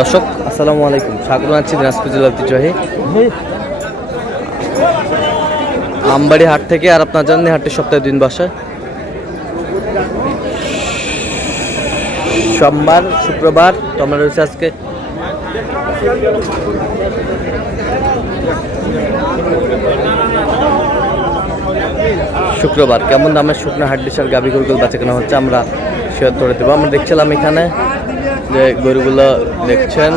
দর্শক আসসালামু আলাইকুম, স্বাগত জানাচ্ছি দিনাজপুর জেলা ঐতিহ্যবাহী আমবাড়ি হাট থেকে। আর আপনার জানেন হাটটি সপ্তাহে 2 দিন বসে, সোমবার শুক্রবার। তো আমরা রয়েছে আজকে শুক্রবার। কেমন দামের শুকনো হাট বিশাল গাভী গরুগুলো বাঁচা কেনা হচ্ছে আমরা শেয়ার করে দেবো। আমরা দেখছিলাম এখানে যে গরুগুলো দেখছেন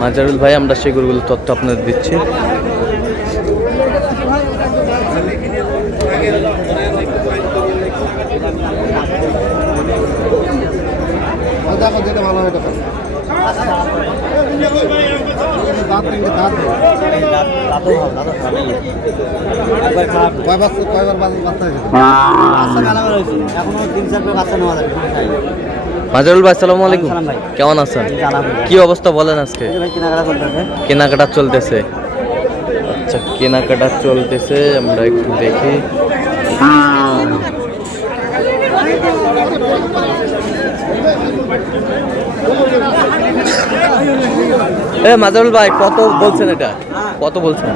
মাজারুল ভাই, আমরা সেই গরুগুলো তথ্য আপনাদের দিচ্ছি। মাজারুল ভাই আসসালামু আলাইকুম, কেমন আছেন? কি অবস্থা বলেন আজকে? কেনাকাটা চলতেছে। আচ্ছা, কেনাকাটা চলতেছে, আমরা একটু দেখি। মাজারুল ভাই কত বলছেন? এটা কত বলছেন?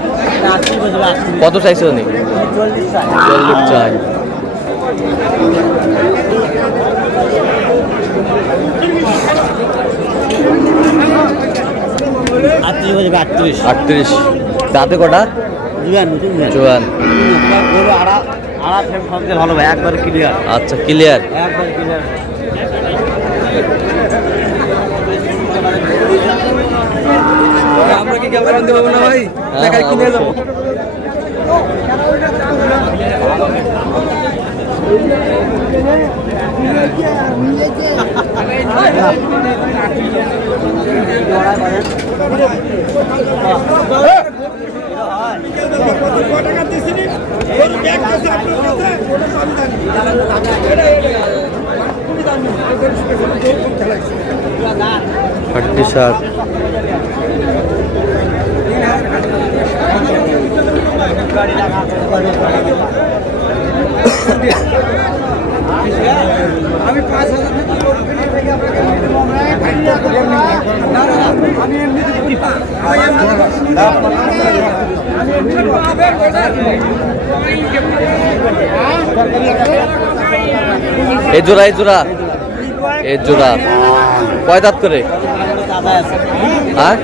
কত চাইছে উনি? 40 চাই। আটত্রিশ। দাঁতে কটা? জোয়ান। ভালো ভাই, একবার ক্লিয়ার। আচ্ছা, ক্লিয়ার। আমরা কি ক্যামেরা আনতে পারবো না ভাই? দেখাই কিনে যাবো। আমি 5,000 এই জোড়া কয় দাঁত করে? আর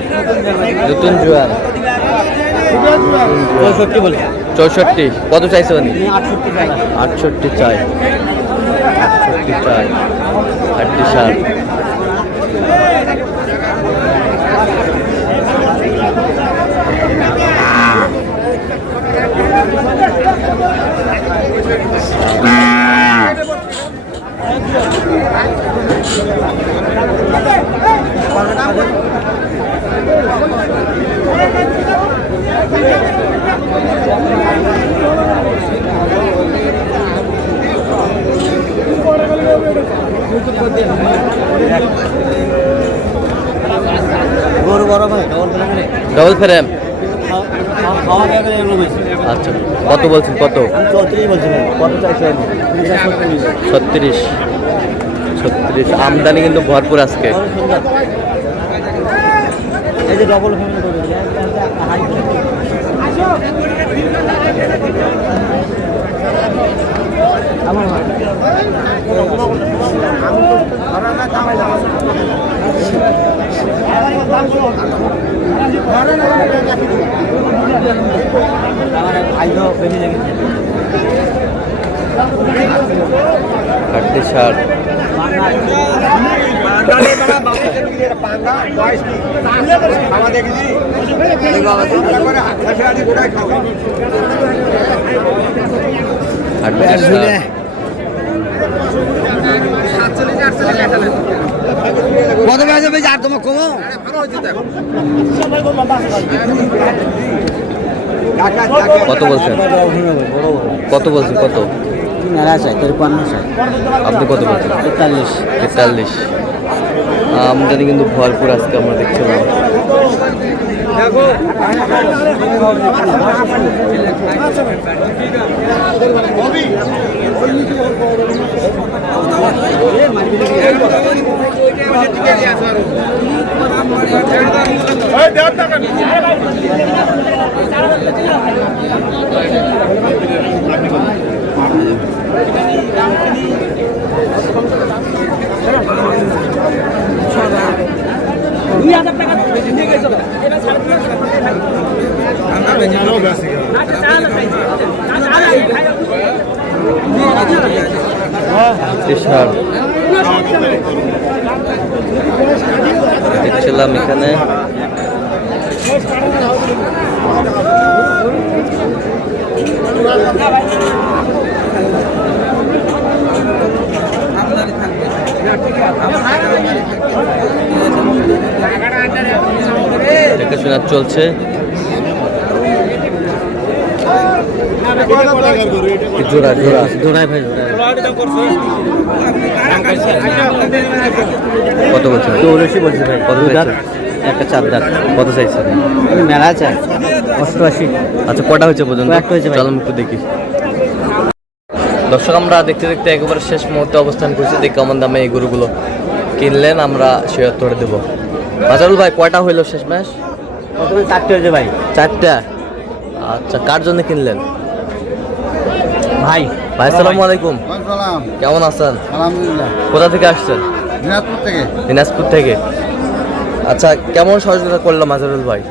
নতুন জোয়ান। 64। কত চাইছে উনি? 68 চাই। 68। গরু বড় ভাই, ডবল ফ্রেম। আচ্ছা, কত বলছেন? কত? 34 বলছিলেন। কত চাইছেন? 36। আমদানি কিন্তু ভরপুর আজকে। এই যে ডবল ফ্যামিলি করে আমার কত বাজে ভাই? আর তোমার কমো কত বলছেন? কত? আপনি কত বলছেন? 43। আমদানি কিন্তু ভরপুর আজকে আমরা দেখছিলাম। বিশাল দেখছিলাম এখানে দেখাশোনা চলছে। জোড়া জোড়া জোড়ায় ভাই কত বলছে? 84 বলছে ভাই। কত চাইছে? একটা 4 দাঁত। কত চাইছে? মেলা চাই 88। আচ্ছা কটা হয়েছে পর্যন্ত? একটা হয়েছে। চলো একটু দেখি। দর্শক আমরা দেখতে দেখতে একেবারে শেষ মুহূর্তে অবস্থান করছি। দেখি কেমন দামে এই গরুগুলো কিনলেন, আমরা শেয়ার করে দেবো। মাজহারুল ভাই কয়টা হইলো শেষ ম্যাচ? 4টে হয়েছে ভাই। 4টা? আচ্ছা কার জন্য কিনলেন ভাই? ভাই আসসালামু আলাইকুম। কেমন আছেন? আলহামদুলিল্লাহ। কোথা থেকে আসছেন? দিনাজপুর থেকে। দিনাজপুর থেকে। আচ্ছা কেমন সহযোগিতা করলো মাজহারুল ভাই?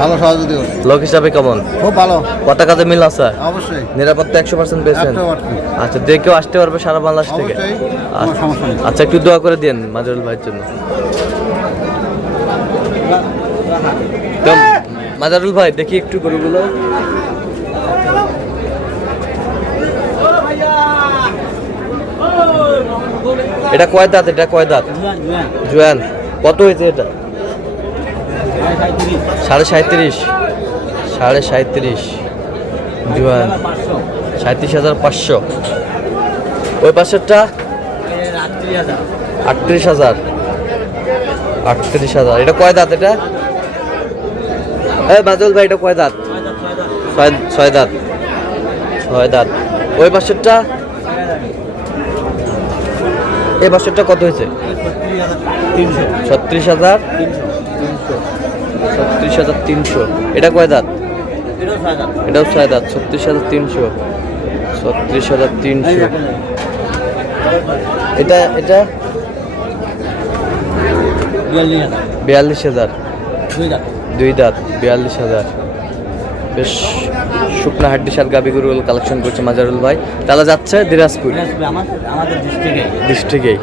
ভালো সহযোগী হচ্ছে। লোক হিসাবে কেমন? খুব ভালো। কথা কাজে মিল আছে? অবশ্যই। নিরাপত্তা 100% পেয়েছেন? 100%। আচ্ছা যে কেউ আসতে পারবে সারা বাংলাদেশ থেকে? অবশ্যই, কোনো সমস্যা নেই। আচ্ছা একটু দোয়া করে দিন মাজহারুল ভাইয়ের জন্য। তো মাজহারুল ভাই দেখি একটু গরুগুলো। এটা কয় দাঁত? এটা কয় দাঁত? জোয়ান। কত হয়েছে এটা? 37.5। 37.5 জোয়ান। 37,500। ওই পাশেরটা 38,000। 38,000। এটা কয় দাঁত? এটা মাজহারুল ভাই এটা কয় দাঁত? 6 দাঁত। 6 দাঁত। ওই পাশেরটা? এই বছরটা কত হয়েছে? 36,000। 36,300। এটা কয় দাঁত? এটাও 6 দাঁত। 36,300। 36,300। এটা এটা 42,000। 2 দাঁত। 42,000। বেশ শুকনা হাড্ডিসার গাভী গরুগুলো কালেকশন করছে মাজহারুল ভাই। তাহলে যাচ্ছে দিনাজপুর আমাদের ডিস্ট্রিক্টেই।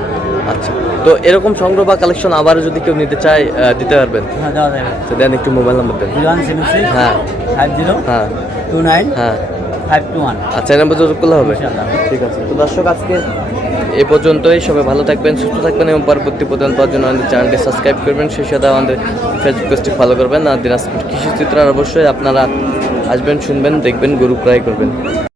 আচ্ছা তো এরকম সংগ্রহ বা কালেকশন আবার যদি কেউ নিতে চায় দিতে পারবেন? হ্যাঁ দেওয়া যাবে। তো দেন একটু মোবাইল নাম্বার দেন। 0176 হ্যাঁ 50 হ্যাঁ 29 হ্যাঁ 521। আচ্ছা এই নাম্বার যোগাযোগ করলে হবে? ইনশাআল্লাহ। ঠিক আছে। তো দর্শক আজকে এ পর্যন্তই। সবাই ভালো থাকবেন, সুস্থ থাকবেন এবং পরবর্তী পর্যন্ত পাওয়ার জন্য আমাদের চ্যানেলটি সাবস্ক্রাইব করবেন, সেই সাথে আমাদের ফেসবুক পেজটি ফলো করবেন। আর দিনাজপুর কৃষি চিত্র অবশ্যই আপনারা আসবেন, শুনবেন, দেখবেন, গরু ক্রয় করবেন।